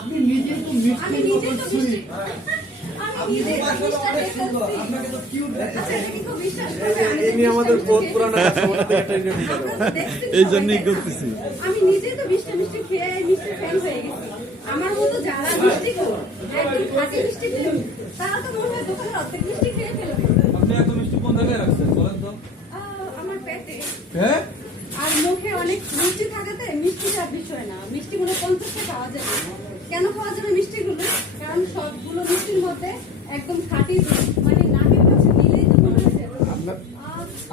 আপনি নিজেই তো মিষ্টি আমি নিজেই তো মিষ্টি আমি নিজেই তো আসলে মিষ্টিটা অনেক টেস্ট সুন্দর, করছি। আপনাকে তো কিউট আচ্ছা, দেখাচ্ছে। এটা কি কেউ বিশ্বাস করবে? আমি এই নিয়ে আমাদের বহুত পুরানো আপনারা তো দেখছেন এই সবাই, জন্যই তাই না? করতেছি। আমি নিজেই তো মিষ্টি খেয়ে মিষ্টি ফ্যান হয়ে গেছি। আমার মতো যারা মিষ্টি খায়, একদম খাঁটি মিষ্টি প্রেমী, তারা তো মনে হয় দোকানের অর্ধেক মিষ্টি খেয়ে ফেলবে। আপনি এত মিষ্টি কোন জায়গায় রাখছেন বলেন তো? আমার পেটে হ্যাঁ, আর মুখে অনেক মিষ্টি থাকাতে মিষ্টিটার বিষয় না, মিষ্টি মনে 50টা খাওয়া যাবে। কেন খাওয়া যাবে মিষ্টিগুলো? কারণ সবগুলো মিষ্টির মধ্যে একদম খাঁটি দুধ, মানে নাকের কাছে নিলেই তো মনে হচ্ছে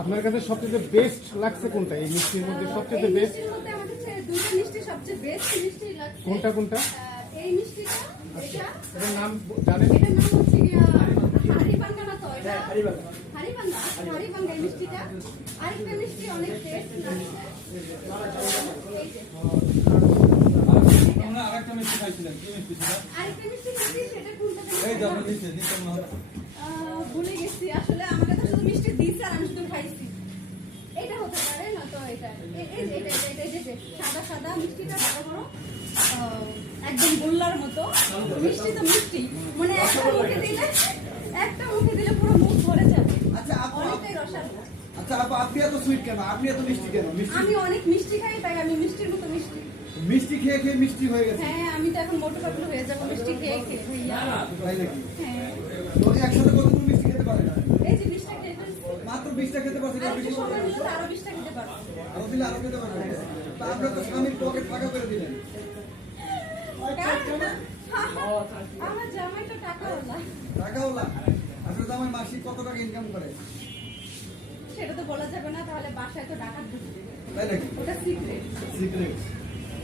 আপনার কাছে সবচেয়ে বেস্ট লাগছে কোনটা এই মিষ্টির মধ্যে সবচেয়ে এই বেস্ট মিষ্টির মধ্যে আমার কাছে দুটো মিষ্টি সবচেয়ে বেস্ট মিষ্টি লাগছে। কোনটা কোনটা এই মিষ্টিটা, এটা এটার নাম জানেন? এটার নাম হচ্ছে গিয়া হাড়িভাঙ্গা না তো এটা? হাড়িভাঙ্গা এই মিষ্টিটা। আরেকটা মিষ্টি অনেক টেস্ট লাগছে। এই যে। আমরা আরেকটা মিষ্টি খাইছিলেন, কি মিষ্টি ছিল? আরেকটা মিষ্টি খাচ্ছি, সেটা কোনটা এই যে জানি আপনি না। নিচে নিচে মনে হয়। ভুলে গেছি আসলে, আমাকে তো শুধু মিষ্টি দিচ্ছে আর আমি শুধু খাইছি। এটা হতে পারে না তো, এটা এই যে এটা সাদা সাদা মিষ্টিটা বড় বড়, একদম গোল্লার মতো মিষ্টি। তো মিষ্টি মানে একটা মুখে দিলে পুরো মুখ ভরে যাবে, আচ্ছা আপু, অনেকটাই রসালো। আচ্ছা আপু, আপনি এত সুইট কেন? আপনি এত মিষ্টি কেন? মিষ্টি আমি অনেক মিষ্টি খাই, তাই আমি মিষ্টির মতো মিষ্টি। মিষ্টি খেয়ে খেয়ে মিষ্টি হয়ে গেছে, হ্যাঁ, আমি তো এখন মোটো পাতলু হয়ে যাবো মিষ্টি খেয়ে খেয়ে ভাইয়া। তাই নাকি? হ্যাঁ, তো একসাথে কতগুলো মিষ্টি খেতে পারেন? এই যে 20টা খেয়ে ফেলছি। মাত্র 20টা খেতে পারছেন? আর একটু সময় নিলে তো আরো 20টা খেতে পারবো। আরো দিলে আরো খেতে পারবেন। তা আপনার তো স্বামীর পকেট ফাঁকা করে দিলেন। আমার জামাই তো টাকাওয়ালা, টাকাওয়ালা? আসলে তো আমার মাসিক কত টাকা ইনকাম করে? সেটা তো বলা যাবে না, তাহলে বাসায় তো ডাকাত ঢুকবে, তাই নাকি? ওটা সিক্রেট। সিক্রেট।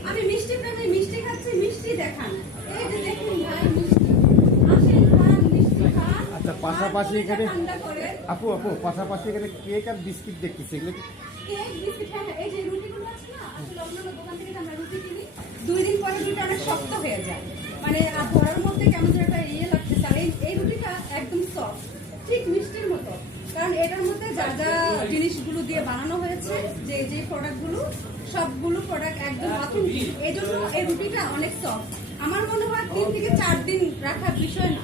আমি মিষ্টি প্রেমী, মিষ্টি খাচ্ছি, মিষ্টি দেখান। এই যে দেখুন ভাই, মিষ্টি আসেন, খান, মিষ্টি খান। আচ্ছা, পাশাপাশি আর এখানে ঠান্ডা করে আপু পাশাপাশি এখানে কেক আর বিস্কিট দেখতেছি এগুলো কি? Cake biscuit. হ্যাঁ, এই যে রুটিগুলো আছে না, আসলে অন্যান্য দোকান থেকে যে আমরা রুটি কিনি, 2 দিন পরে রুটিটা অনেক শক্ত হয়ে যায়, মানে আর ধরার মধ্যে কেমন যেন একটা লাগতেছে। আর এই রুটিটা একদম সফট, ঠিক মিষ্টির মতো। কারণ এটার মধ্যে যা যা জিনিসগুলো দিয়ে বানানো হয়েছে, যে প্রোডাক্টগুলো, সবগুলো প্রোডাক্ট একদম অথেন্টিক, এই জন্য এই রুটিটা অনেক সফট। আমার মনে হয় 3 থেকে 4 দিন রাখার বিষয় না,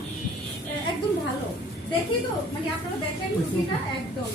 একদম ভালো। দেখি তো, মানে আপনারা দেখেন রুটিটা একদম